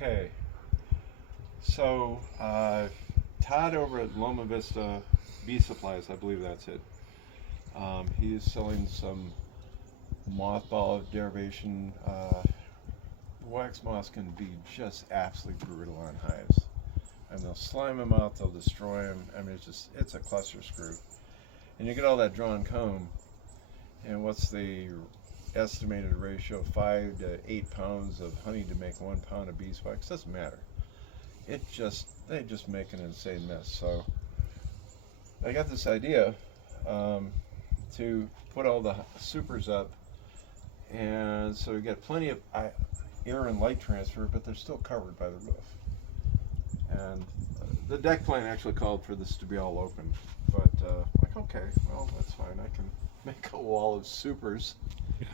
Okay, so Todd over at Loma Vista Bee Supplies, I believe that's it. He is selling some mothball derivation. Wax moths can be just absolutely brutal on hives. And they'll slime them out, they'll destroy them. I mean, it's a cluster screw. And you get all that drawn comb, and what's the estimated ratio? 5 to 8 pounds of honey to make 1 pound of beeswax. Doesn't matter. They just make an insane mess. So I got this idea to put all the supers up, and so we get plenty of air and light transfer, but they're still covered by the roof. And the deck plan actually called for this to be all open, but like, okay, well, that's fine. I can make a wall of supers. Yeah.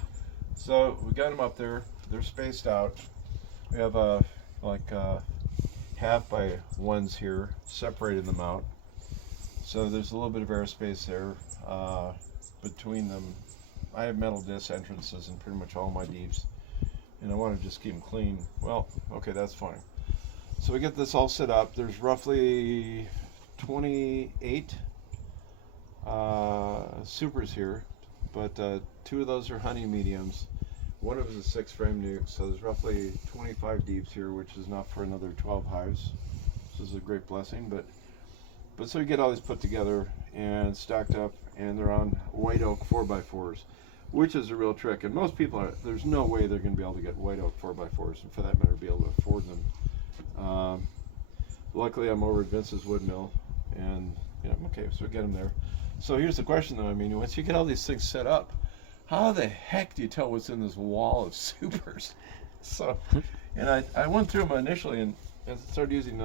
So we got them up there. They're spaced out. We have half by ones here, separating them out. So there's a little bit of airspace there between them. I have metal disc entrances in pretty much all my deeps, and I want to just keep them clean. Well, okay, that's fine. So we get this all set up. There's roughly 28 supers here, but 2 of those are honey mediums. One of them is a 6-frame nuke, so there's roughly 25 deeps here, which is enough for another 12 hives. This is a great blessing, but so we get all these put together and stacked up, and they're on white oak 4x4s, which is a real trick. And most people there's no way they're going to be able to get white oak 4x4s, and for that matter, be able to afford them. Luckily, I'm over at Vince's wood mill, and okay, so we get them there. So here's the question, though. I mean, once you get all these things set up, how the heck do you tell what's in this wall of supers? So, and I went through them initially and started using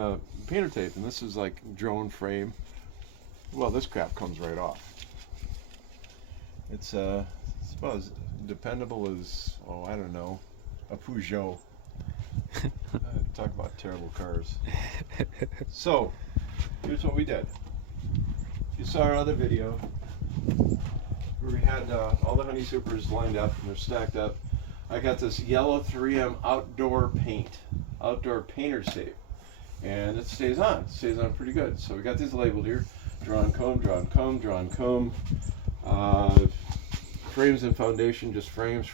painter tape, and this is like drone frame. Well, this crap comes right off. It's about as dependable as, I don't know, a Peugeot. Talk about terrible cars. So, here's what we did. You saw our other video where we had all the honey supers lined up and they're stacked up. I got this yellow 3M outdoor painter's tape, and it stays on pretty good. So we got these labeled here: drawn comb, drawn comb, drawn comb. Frames and foundation, just frames.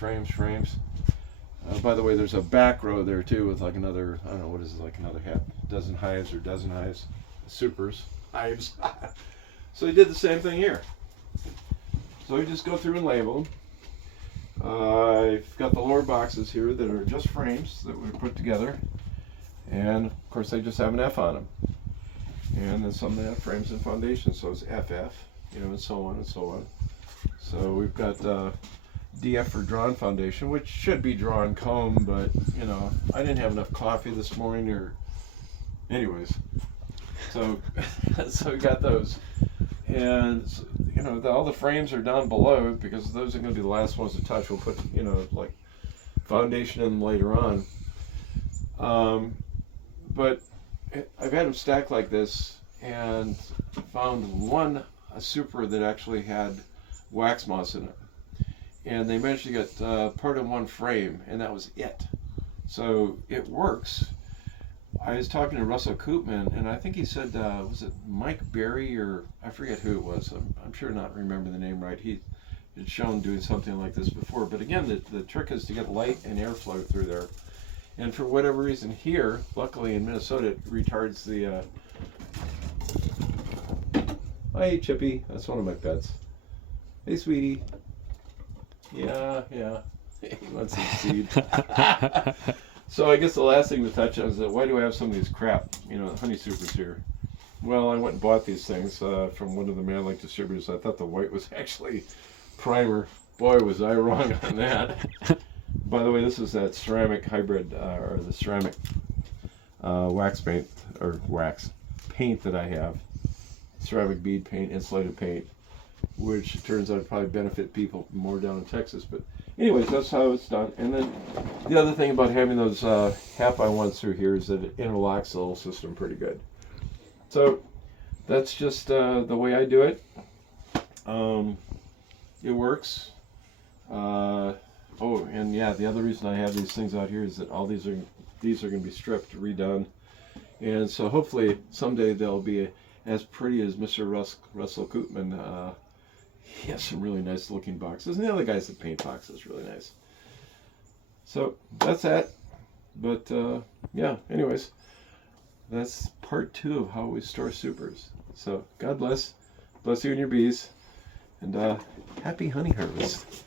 By the way, there's a back row there too with like another, I don't know, what is it, like another half dozen hives or dozen hives, supers, hives. So we did the same thing here. So we just go through and label. I've got the lower boxes here that are just frames that we put together, and of course they just have an F on them. And then some that have frames and foundations, so it's FF, and so on and so on. So we've got DF for drawn foundation, which should be drawn comb, but I didn't have enough coffee this morning, anyways. So we got those, and all the frames are down below because those are going to be the last ones to touch. We'll put like foundation in them later on. But I've had them stacked like this and found a super that actually had wax moths in it, and they managed to get part of one frame, and that was it. So it works. I was talking to Russell Koopman, and I think he said, was it Mike Berry, or I forget who it was. I'm sure not remember the name right. He had shown doing something like this before. But again, the trick is to get light and airflow through there. And for whatever reason here, luckily in Minnesota, it retards the... Hi, Chippy. That's one of my pets. Hey, sweetie. Yeah. He wants some seed. So I guess the last thing to touch on is that why do I have some of these crap, honey supers here? Well, I went and bought these things from one of the Manlake distributors. I thought the white was actually primer. Boy, was I wrong on that. By the way, this is that ceramic hybrid, or the ceramic wax paint, or wax paint that I have. Ceramic bead paint, insulated paint, which turns out to probably benefit people more down in Texas. But anyways, that's how it's done. And then the other thing about having those half by ones through here is that it interlocks the whole system pretty good. So that's just the way I do it. It works. Oh, and yeah, the other reason I have these things out here is that all these are these are going to be stripped, redone. And so hopefully someday they'll be as pretty as Mr. Russell Koopman. He has some really nice looking boxes. And the other guys that paint boxes really nice. So that's that. But yeah, anyways, that's part 2 of how we store supers. So God bless. Bless you and your bees. And happy honey harvest.